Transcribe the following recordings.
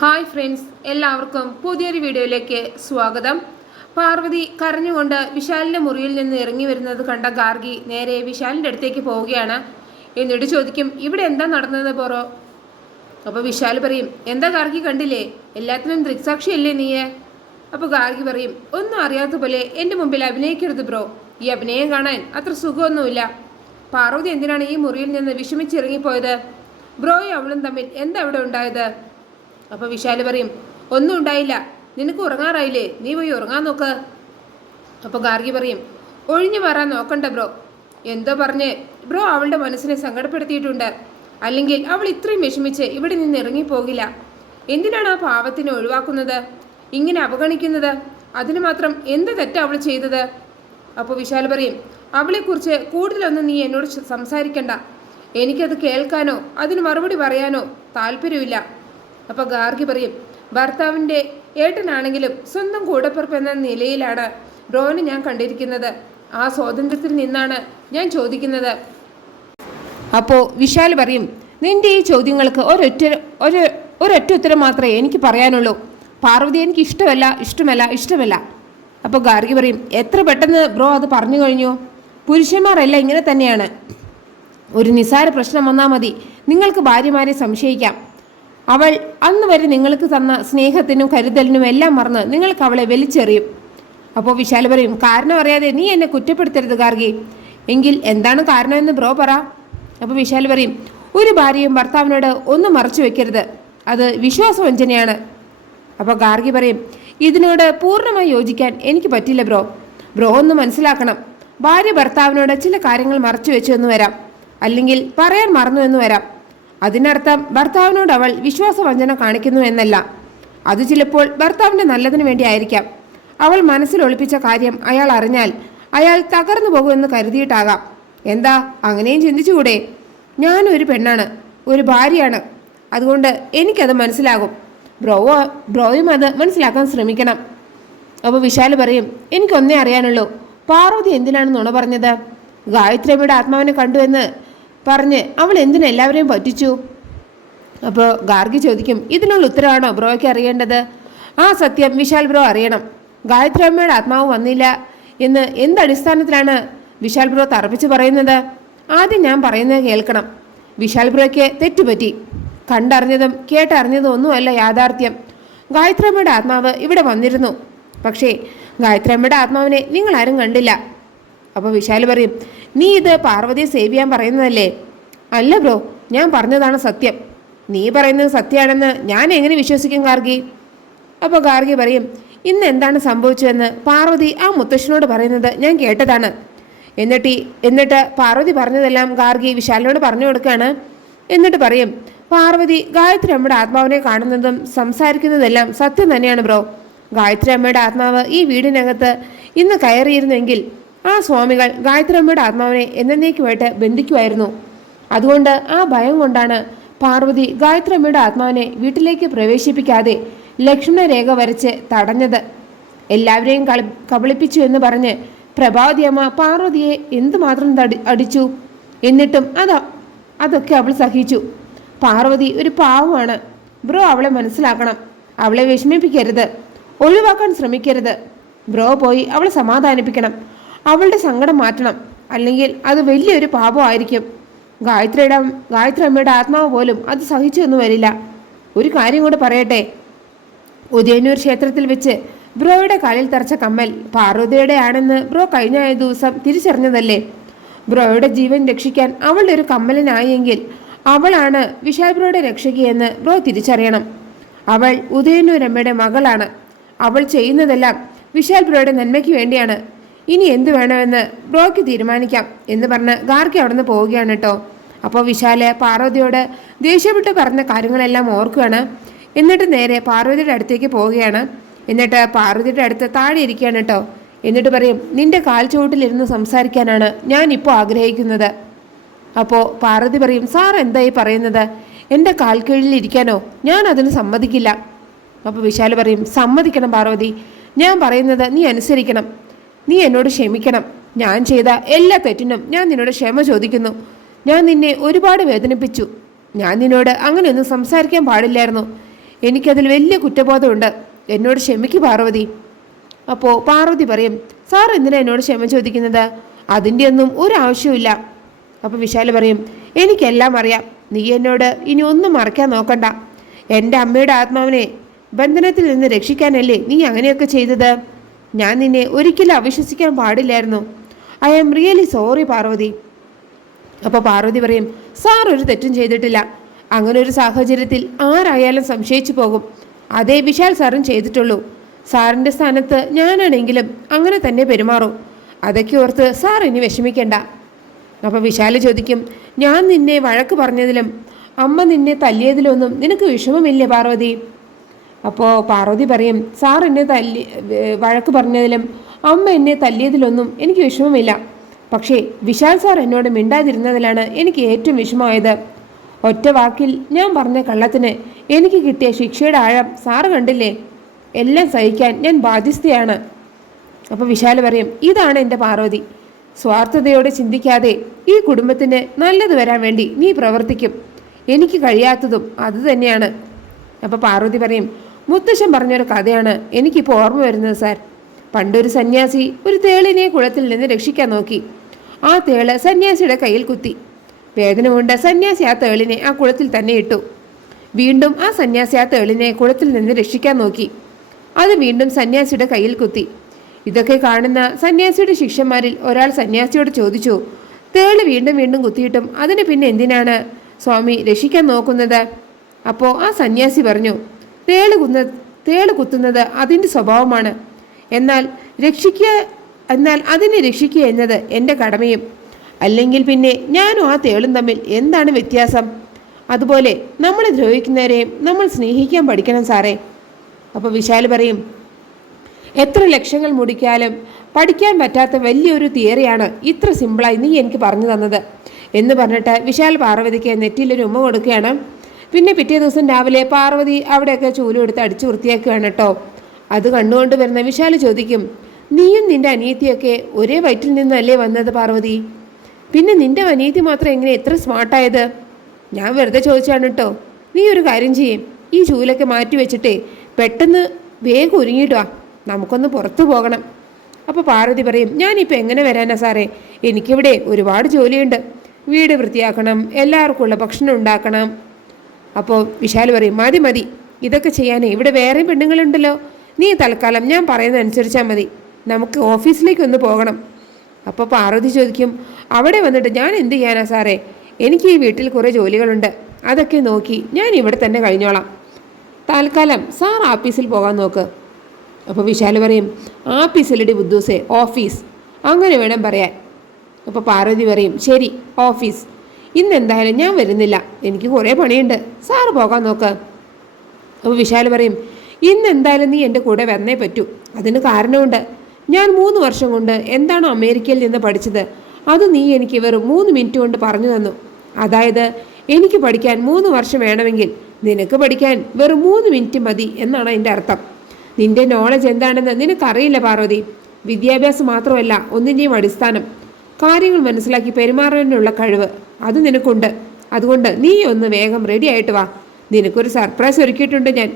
Hi friends എല്ലാവർക്കും പുതിയൊരു വീഡിയോയിലേക്ക് സ്വാഗതം. പാർവതി കരഞ്ഞുകൊണ്ട് വിശാലിന്റെ മുറിയിൽ നിന്ന് ഇറങ്ങി വരുന്നത് കണ്ട ഗാർഗി നേരെ വിശാലിന്റെ അടുത്തേക്ക് പോവുകയാണ്. എന്നിട്ട് ചോദിക്കും ഇവിടെ എന്താ നടന്നത് പോറോ? അപ്പോൾ വിശാൽ പറയും എന്താ ഗാർഗി കണ്ടില്ലേ? എല്ലാത്തിനും ദൃക്സാക്ഷിയല്ലേ നീയെ? അപ്പോൾ ഗാർഗി പറയും ഒന്നും അറിയാത്ത പോലെ എന്റെ മുമ്പിൽ അഭിനയിക്കരുത് ബ്രോ. ഈ അഭിനയം കാണാൻ അത്ര സുഖമൊന്നുമില്ല. പാർവതി എന്തിനാണ് ഈ മുറിയിൽ നിന്ന് വിഷമിച്ചിറങ്ങിപ്പോയത്? ബ്രോയും അവളും തമ്മിൽ എന്താ അവിടെ ഉണ്ടായത്? അപ്പൊ വിശാൽ പറയും ഒന്നും ഉണ്ടായില്ല. നിനക്ക് ഉറങ്ങാറായില്ലേ? നീ പോയി ഉറങ്ങാൻ നോക്ക്. അപ്പൊ ഗാർഗി പറയും ഒഴിഞ്ഞു മാറാൻ നോക്കണ്ട ബ്രോ. എന്തോ പറഞ്ഞ് ബ്രോ അവളുടെ മനസ്സിനെ സങ്കടപ്പെടുത്തിയിട്ടുണ്ട്. അല്ലെങ്കിൽ അവൾ ഇത്രയും വിഷമിച്ച് ഇവിടെ നിന്ന് ഇറങ്ങിപ്പോകില്ല. എന്തിനാണ് ആ പാവത്തിനെ ഒഴിവാക്കുന്നത്? ഇങ്ങനെ അവഗണിക്കുന്നത്? അതിന് മാത്രം എന്ത് തെറ്റാ അവൾ ചെയ്തത്? അപ്പോൾ വിശാൽ പറയും അവളെക്കുറിച്ച് കൂടുതലൊന്നും നീ എന്നോട് സംസാരിക്കണ്ട. എനിക്കത് കേൾക്കാനോ അതിന് മറുപടി പറയാനോ താല്പര്യമില്ല. അപ്പോൾ ഗാർഗി പറയും ഭർത്താവിന്റെ ഏട്ടനാണെങ്കിലും സ്വന്തം കൂടപ്പിറപ്പ് എന്ന നിലയിലാണ് ബ്രോനെ ഞാൻ കണ്ടിരിക്കുന്നത്. ആ സ്വാതന്ത്ര്യത്തിൽ നിന്നാണ് ഞാൻ ചോദിക്കുന്നത്. അപ്പോൾ വിശാൽ പറയും നിന്റെ ഈ ചോദ്യങ്ങൾക്ക് ഒരൊറ്റ ഒരു ഒരൊറ്റ ഉത്തരം മാത്രമേ എനിക്ക് പറയാനുള്ളൂ. പാർവതി എനിക്ക് ഇഷ്ടമല്ല ഇഷ്ടമല്ല ഇഷ്ടമല്ല. അപ്പോൾ ഗാർഗി പറയും എത്ര പെട്ടെന്ന് ബ്രോ അത് പറഞ്ഞു കഴിഞ്ഞു? പുരുഷന്മാരെല്ലാം ഇങ്ങനെ തന്നെയാണ്. ഒരു നിസാര പ്രശ്നം വന്നാൽ മതി. നിങ്ങൾക്ക് ഭാര്യമാരെ സംശയിക്കാം. അവൾ അന്ന് വരെ നിങ്ങൾക്ക് തന്ന സ്നേഹത്തിനും കരുതലിനും എല്ലാം മറന്ന് നിങ്ങൾക്ക് അവളെ വലിച്ചെറിയും. അപ്പോൾ വിശാല പറയും കാരണം അറിയാതെ നീ എന്നെ കുറ്റപ്പെടുത്തരുത് ഗാർഗി. എങ്കിൽ എന്താണ് കാരണമെന്ന് ബ്രോ പറ. അപ്പോൾ വിശാല പറയും ഒരു ഭാര്യയും ഭർത്താവിനോട് ഒന്നും മറച്ചു വെക്കരുത്. അത് വിശ്വാസവഞ്ചനയാണ്. അപ്പോൾ ഗാർഗി പറയും ഇതിനോട് പൂർണമായി യോജിക്കാൻ എനിക്ക് പറ്റില്ല ബ്രോ. ബ്രോ ഒന്ന് മനസ്സിലാക്കണം. ഭാര്യ ഭർത്താവിനോട് ചില കാര്യങ്ങൾ മറച്ചു വെച്ചു എന്ന് വരാം. അല്ലെങ്കിൽ പറയാൻ മറന്നു എന്ന് വരാം. അതിനർത്ഥം ഭർത്താവിനോട് അവൾ വിശ്വാസവഞ്ചന കാണിക്കുന്നു എന്നല്ല. അത് ചിലപ്പോൾ ഭർത്താവിന്റെ നല്ലതിനു വേണ്ടി ആയിരിക്കാം അവൾ മനസ്സിൽ ഒളിപ്പിച്ച കാര്യം അയാൾ അറിഞ്ഞാൽ അയാൾ തകർന്നു പോകുമെന്ന് കരുതിയിട്ടാകാം. എന്താ? അങ്ങനെയും ചിന്തിച്ചുകൂടെ? ഞാനൊരു പെണ്ണാണ് ഒരു ഭാര്യയാണ്. അതുകൊണ്ട് എനിക്കത് മനസ്സിലാകും. ബ്രോവോ ബ്രോയും അത് മനസ്സിലാക്കാൻ ശ്രമിക്കണം. അപ്പോൾ വിശാൽ പറയും എനിക്കൊന്നേ അറിയാനുള്ളൂ. പാർവതി എന്തിനാണ് നുണ പറഞ്ഞത്? ഗായത്രിയമ്മയുടെ ആത്മാവിനെ കണ്ടു എന്ന് പറഞ്ഞ് അവൾ എന്തിനു എല്ലാവരെയും പറ്റിച്ചു? അപ്പോൾ ഗാർഗി ചോദിക്കും ഇതിനുള്ള ഉത്തരവാണോ ബ്രോയ്ക്ക് അറിയേണ്ടത്? ആ സത്യം വിശാൽ ബ്രോ അറിയണം. ഗായത്രി അമ്മയുടെ ആത്മാവ് വന്നില്ല എന്ന് എന്തടിസ്ഥാനത്തിലാണ് വിശാൽ ബ്രോ തറപ്പിച്ച് പറയുന്നത്? ആദ്യം ഞാൻ പറയുന്നത് കേൾക്കണം. വിശാൽ ബ്രോയ്ക്ക് തെറ്റുപറ്റി. കണ്ടറിഞ്ഞതും കേട്ടറിഞ്ഞതും ഒന്നുമല്ല യാഥാർത്ഥ്യം. ഗായത്രി അമ്മയുടെ ആത്മാവ് ഇവിടെ വന്നിരുന്നു. പക്ഷേ ഗായത്രി അമ്മയുടെ ആത്മാവിനെ നിങ്ങളാരും കണ്ടില്ല. അപ്പോൾ വിശാൽ പറയും നീ ഇത് പാർവതിയെ സേവ് ചെയ്യാൻ പറയുന്നതല്ലേ? അല്ല ബ്രോ ഞാൻ പറഞ്ഞതാണ് സത്യം. നീ പറയുന്നത് സത്യമാണെന്ന് ഞാൻ എങ്ങനെ വിശ്വസിക്കും ഗാർഗി? അപ്പോൾ ഗാർഗി പറയും ഇന്ന് എന്താണ് സംഭവിച്ചതെന്ന് പാർവതി ആ മുത്തശ്ശനോട് പറയുന്നത് ഞാൻ കേട്ടതാണ്. എന്നിട്ട് എന്നിട്ട് പാർവതി പറഞ്ഞതെല്ലാം ഗാർഗി വിശാലിനോട് പറഞ്ഞു കൊടുക്കുകയാണ് എന്നിട്ട് പറയും പാർവതി ഗായത്രി അമ്മയുടെ ആത്മാവിനെ കാണുന്നതും സംസാരിക്കുന്നതെല്ലാം സത്യം തന്നെയാണ് ബ്രോ ഗായത്രി അമ്മയുടെ ആത്മാവ് ഈ വീടിനകത്ത് ഇന്ന് കയറിയിരുന്നെങ്കിൽ ആ സ്വാമികൾ ഗായത്രി അമ്മയുടെ ആത്മാവിനെ എന്നേക്കുമായിട്ട് ബന്ധിക്കുമായിരുന്നു. അതുകൊണ്ട് ആ ഭയം കൊണ്ടാണ് പാർവതി ഗായത്രി അമ്മയുടെ ആത്മാവിനെ വീട്ടിലേക്ക് പ്രവേശിപ്പിക്കാതെ ലക്ഷ്മണ രേഖ വരച്ച് തടഞ്ഞത്. എല്ലാവരെയും കളി കബളിപ്പിച്ചു എന്ന് പറഞ്ഞ് പ്രഭാവതി അമ്മ പാർവതിയെ എന്തുമാത്രം തടി അടിച്ചു? എന്നിട്ടും അതാ അതൊക്കെ അവൾ സഹിച്ചു. പാർവതി ഒരു പാവമാണ്. ബ്രോ അവളെ മനസ്സിലാക്കണം. അവളെ വിഷമിപ്പിക്കരുത്. ഒഴിവാക്കാൻ ശ്രമിക്കരുത്. ബ്രോ പോയി അവളെ സമാധാനിപ്പിക്കണം. അവളുടെ സങ്കടം മാറ്റണം. അല്ലെങ്കിൽ അത് വലിയൊരു പാപമായിരിക്കും. ഗായത്രിയുടെ ഗായത്രി അമ്മയുടെ ആത്മാവ് പോലും അത് സഹിച്ചു എന്ന് വരില്ല. ഒരു കാര്യം കൂടെ പറയട്ടെ. ഉദയനൂർ ക്ഷേത്രത്തിൽ വെച്ച് ബ്രോയുടെ കാലിൽ തറച്ച കമ്മൽ പാർവതിയുടെ ആണെന്ന് ബ്രോ കഴിഞ്ഞ ദിവസം തിരിച്ചറിഞ്ഞതല്ലേ? ബ്രോയുടെ ജീവൻ രക്ഷിക്കാൻ അവളുടെ ഒരു കമ്മലിനായെങ്കിൽ അവളാണ് വിശാൽ ബ്രോയുടെ രക്ഷകിയെന്ന് ബ്രോ തിരിച്ചറിയണം. അവൾ ഉദയന്നൂരമ്മയുടെ മകളാണ്. അവൾ ചെയ്യുന്നതെല്ലാം വിശാൽ ബ്രോയുടെ നന്മയ്ക്ക് വേണ്ടിയാണ്. ഇനി എന്ത് വേണമെന്ന് ബ്രോയ്ക്ക് തീരുമാനിക്കാം എന്ന് പറഞ്ഞ് ഗാർഗി അവിടുന്ന് പോവുകയാണ് കേട്ടോ. അപ്പോൾ വിശാൽ പാർവതിയോട് ദേഷ്യപ്പെട്ട് പറഞ്ഞ കാര്യങ്ങളെല്ലാം ഓർക്കുകയാണ്. എന്നിട്ട് നേരെ പാർവതിയുടെ അടുത്തേക്ക് പോവുകയാണ്. എന്നിട്ട് പാർവതിയുടെ അടുത്ത് താഴെ ഇരിക്കുകയാണ് കേട്ടോ. എന്നിട്ട് പറയും നിന്റെ കാൽ ചുവട്ടിലിരുന്ന് സംസാരിക്കാനാണ് ഞാൻ ഇപ്പോൾ ആഗ്രഹിക്കുന്നത്. അപ്പോൾ പാർവതി പറയും സാർ എന്തായി പറയുന്നത്? എന്റെ കാൽ കീഴിൽ ഇരിക്കാനോ? ഞാൻ അതിന് സമ്മതിക്കില്ല. അപ്പോൾ വിശാൽ പറയും സമ്മതിക്കണം പാർവതി. ഞാൻ പറയുന്നത് നീ അനുസരിക്കണം. നീ എന്നോട് ക്ഷമിക്കണം. ഞാൻ ചെയ്ത എല്ലാ തെറ്റിനും ഞാൻ നിന്നോട് ക്ഷമ ചോദിക്കുന്നു. ഞാൻ നിന്നെ ഒരുപാട് വേദനിപ്പിച്ചു. ഞാൻ നിന്നോട് അങ്ങനെയൊന്നും സംസാരിക്കാൻ പാടില്ലായിരുന്നു. എനിക്കതിൽ വലിയ കുറ്റബോധമുണ്ട്. എന്നോട് ക്ഷമിക്ക് പാർവതി. അപ്പോൾ പാർവതി പറയും സാർ എന്തിനാ എന്നോട് ക്ഷമ ചോദിക്കുന്നത്? അതിന്റെ ഒന്നും ഒരു ആവശ്യമില്ല അപ്പോൾ വിശാൽ പറയും എനിക്കെല്ലാം അറിയാം. നീ എന്നോട് ഇനി ഒന്നും മറയ്ക്കാൻ നോക്കണ്ട. എന്റെ അമ്മയുടെ ആത്മാവിനെ ബന്ധനത്തിൽ നിന്ന് രക്ഷിക്കാനല്ലേ നീ അങ്ങനെയൊക്കെ ചെയ്തത്? ഞാൻ നിന്നെ ഒരിക്കലും അവിശ്വസിക്കാൻ പാടില്ലായിരുന്നു. I am really sorry Parvathi. അപ്പോൾ പാർവതി പറയും സാർ ഒരു തെറ്റും ചെയ്തിട്ടില്ല. അങ്ങനെ ഒരു സാഹചര്യത്തിൽ ആരായാലും സംശയിച്ചു പോകും. അതേ വിശാൽ സാറും ചെയ്തിട്ടുള്ളൂ. സാറിന്റെ സ്ഥാനത്ത് ഞാനാണെങ്കിലും അങ്ങനെ തന്നെ പെരുമാറും. അതൊക്കെ ഓർത്ത് സാർ ഇനി വിഷമിക്കണ്ട. അപ്പോൾ വിശാൽ ചോദിക്കും ഞാൻ നിന്നെ വഴക്ക് പറഞ്ഞതിലും അമ്മ നിന്നെ തല്ലിയതിലൊന്നും നിനക്ക് വിഷമമില്ലേ പാർവതി? അപ്പോൾ പാർവതി പറയും സാർ എന്നെ തല്ലി വഴക്ക് പറഞ്ഞതിലും അമ്മ എന്നെ തല്ലിയതിലൊന്നും എനിക്ക് വിഷമമില്ല. പക്ഷേ വിശാൽ സാർ എന്നോട് മിണ്ടാതിരുന്നതിലാണ് എനിക്ക് ഏറ്റവും വിഷമമായത്. ഒറ്റ വാക്കിൽ ഞാൻ പറഞ്ഞ കള്ളത്തിന് എനിക്ക് കിട്ടിയ ശിക്ഷയുടെ ആഴം സാറ് കണ്ടില്ലേ? എല്ലാം സഹിക്കാൻ ഞാൻ ബാധ്യസ്ഥയാണ്. അപ്പോൾ വിശാൽ പറയും ഇതാണ് എന്റെ പാർവതി. സ്വാർത്ഥതയോടെ ചിന്തിക്കാതെ ഈ കുടുംബത്തിന് നല്ലത് വരാൻ വേണ്ടി നീ പ്രവർത്തിക്കും. എനിക്ക് കഴിയാത്തതും അത് തന്നെയാണ്. അപ്പോൾ പാർവതി പറയും മുത്തശ്ശൻ പറഞ്ഞൊരു കഥയാണ് എനിക്കിപ്പോൾ ഓർമ്മ വരുന്നത് സാർ. പണ്ടൊരു സന്യാസി ഒരു തേളിനെ കുളത്തിൽ നിന്ന് രക്ഷിക്കാൻ നോക്കി. ആ തേൾ സന്യാസിയുടെ കയ്യിൽ കുത്തി. വേദന കൊണ്ട് സന്യാസി ആ തേളിനെ ആ കുളത്തിൽ തന്നെ ഇട്ടു. വീണ്ടും ആ സന്യാസി ആ തേളിനെ കുളത്തിൽ നിന്ന് രക്ഷിക്കാൻ നോക്കി. അത് വീണ്ടും സന്യാസിയുടെ കയ്യിൽ കുത്തി. ഇതൊക്കെ കാണുന്ന സന്യാസിയുടെ ശിഷ്യന്മാരിൽ ഒരാൾ സന്യാസിയോട് ചോദിച്ചു തേൾ വീണ്ടും വീണ്ടും കുത്തിയിട്ടും അതിന് പിന്നെ എന്തിനാണ് സ്വാമി രക്ഷിക്കാൻ നോക്കുന്നത്? അപ്പോൾ ആ സന്യാസി പറഞ്ഞു തേൾ കുന്ന തേൾ കുത്തുന്നത് അതിന്റെ സ്വഭാവമാണ്. എന്നാൽ രക്ഷിക്കുക എന്നാൽ അതിനെ രക്ഷിക്കുക എന്നത് എന്റെ കടമയും. അല്ലെങ്കിൽ പിന്നെ ഞാനും ആ തേളും തമ്മിൽ എന്താണ് വ്യത്യാസം? അതുപോലെ നമ്മളെ ദ്രോഹിക്കുന്നവരെയും നമ്മൾ സ്നേഹിക്കാൻ പഠിക്കണം സാറേ. അപ്പോൾ വിശാൽ പറയും എത്ര ലക്ഷങ്ങൾ മുടിക്കാലും പഠിക്കാൻ പറ്റാത്ത വലിയൊരു തിയറിയാണ് ഇത്ര സിമ്പിളായി നീ എനിക്ക് പറഞ്ഞു തന്നത്. എന്ന് പറഞ്ഞിട്ട് വിശാൽ പാർവതിക്ക് നെറ്റിയിലൊരു ഉമ്മ കൊടുക്കുകയാണ്. പിന്നെ പിറ്റേ ദിവസം രാവിലെ പാർവതി അവിടെയൊക്കെ ചൂലും എടുത്ത് അടിച്ചു വൃത്തിയാക്കുകയാണ് കേട്ടോ. അത് കണ്ടുകൊണ്ട് വരുന്ന വിശാൽ ചോദിക്കും നീയും നിന്റെ അനിയത്തിയൊക്കെ ഒരേ വയറ്റിൽ നിന്നല്ലേ വന്നത് പാർവതി? പിന്നെ നിന്റെ അനിയത്തി മാത്രം എങ്ങനെ എത്ര സ്മാർട്ടായത് ഞാൻ വെറുതെ ചോദിച്ചാണ് കേട്ടോ. നീ ഒരു കാര്യം ചെയ്യും ഈ ചൂലൊക്കെ മാറ്റി വെച്ചിട്ടേ പെട്ടെന്ന് വേഗം ഒരുങ്ങിയിട്ടോ നമുക്കൊന്ന് പുറത്തു പോകണം. അപ്പോൾ പാർവതി പറയും ഞാനിപ്പോൾ എങ്ങനെ വരാനാ സാറേ? എനിക്കിവിടെ ഒരുപാട് ജോലിയുണ്ട്. വീട് വൃത്തിയാക്കണം എല്ലാവർക്കും ഉള്ള ഭക്ഷണം ഉണ്ടാക്കണം. അപ്പോൾ വിശാൽ പറയും മതി മതി. ഇതൊക്കെ ചെയ്യാനേ. ഇവിടെ വേറെ പെണ്ണുങ്ങളുണ്ടല്ലോ. നീ തൽക്കാലം ഞാൻ പറയുന്ന അനുസരിച്ചാൽ മതി. നമുക്ക് ഓഫീസിലേക്ക് ഒന്ന് പോകണം. അപ്പോൾ പാർവതി ചോദിക്കും അവിടെ വന്നിട്ട് ഞാൻ എന്ത് ചെയ്യാനാ സാറേ? എനിക്ക് ഈ വീട്ടിൽ കുറേ ജോലികളുണ്ട്. അതൊക്കെ നോക്കി ഞാൻ ഇവിടെ തന്നെ കഴിഞ്ഞോളാം. തൽക്കാലം സാർ ആഫീസിൽ പോകാൻ നോക്ക്. അപ്പോൾ വിശാൽ പറയും ആഫീസിലടി ബുദ്ധൂസേ ഓഫീസ്. അങ്ങനെ വേണം പറയാൻ. അപ്പോൾ പാർവതി പറയും ശരി ഓഫീസ്. ഇന്ന് എന്തായാലും ഞാൻ വരുന്നില്ല. എനിക്ക് കുറേ പണിയുണ്ട്. സാറ് പോകാൻ നോക്ക്. അപ്പോൾ വിശാൽ പറയും ഇന്ന് എന്തായാലും നീ എന്റെ കൂടെ വന്നേ പറ്റൂ. അതിന് കാരണമുണ്ട്. ഞാൻ മൂന്ന് വർഷം കൊണ്ട് എന്താണ് അമേരിക്കയിൽ നിന്ന് പഠിച്ചത്. അത് നീ എനിക്ക് വെറും മൂന്ന് മിനിറ്റ് കൊണ്ട് പറഞ്ഞു തന്നു. അതായത് എനിക്ക് പഠിക്കാൻ മൂന്ന് വർഷം വേണമെങ്കിൽ നിനക്ക് പഠിക്കാൻ വെറും മൂന്ന് മിനിറ്റ് മതി എന്നാണ് എന്റെ അർത്ഥം. നിന്റെ നോളജ് എന്താണെന്ന് നിനക്കറിയില്ല പാർവതി. വിദ്യാഭ്യാസം മാത്രമല്ല ഒന്നിന്റെയും അടിസ്ഥാനം. കാര്യങ്ങൾ മനസ്സിലാക്കി പെരുമാറാനുള്ള കഴിവ്. അത് നിനക്കുണ്ട്. അതുകൊണ്ട് നീ ഒന്ന് വേഗം റെഡി ആയിട്ട് വാ. നിനക്കൊരു സർപ്രൈസ് ഒരുക്കിയിട്ടുണ്ട് ഞാൻ.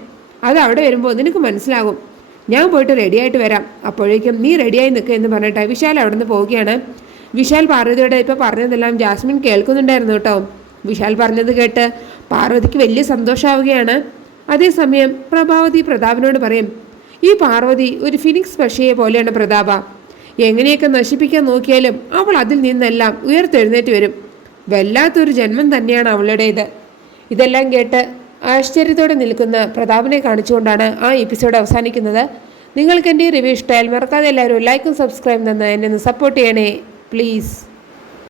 അത് അവിടെ വരുമ്പോൾ നിനക്ക് മനസ്സിലാകും. ഞാൻ പോയിട്ട് റെഡി ആയിട്ട് വരാം. അപ്പോഴേക്കും നീ റെഡിയായി നിൽക്കുക എന്ന് പറഞ്ഞിട്ട് വിശാൽ അവിടെ നിന്ന് പോവുകയാണ്. വിശാൽ പാർവതിയോട് ഇപ്പോൾ പറഞ്ഞതെല്ലാം ജാസ്മിൻ കേൾക്കുന്നുണ്ടായിരുന്നു കേട്ടോ. വിശാൽ പറഞ്ഞത് കേട്ട് പാർവതിക്ക് വലിയ സന്തോഷമാവുകയാണ് അതേസമയം പ്രഭാവതി പ്രതാപനോട് പറയും ഈ പാർവതി ഒരു ഫിനിക്സ് പക്ഷിയെ പോലെയാണ് പ്രതാപ. എങ്ങനെയൊക്കെ നശിപ്പിക്കാൻ നോക്കിയാലും അവൾ അതിൽ നിന്നെല്ലാം ഉയർത്തെഴുന്നേറ്റ് വരും. വല്ലാത്തൊരു ജന്മം തന്നെയാണ് അവളുടേത്. ഇതെല്ലാം കേട്ട് ആശ്ചര്യത്തോടെ നിൽക്കുന്ന പ്രതാപനെ കാണിച്ചുകൊണ്ടാണ് ആ എപ്പിസോഡ് അവസാനിക്കുന്നത്. നിങ്ങൾക്ക് എന്റെ റിവ്യൂ ഇഷ്ടമായാൽ മറക്കാതെ എല്ലാവരും ലൈക്കും സബ്സ്ക്രൈബ് തന്ന് എന്നെ സപ്പോർട്ട് ചെയ്യണേ. പ്ലീസ്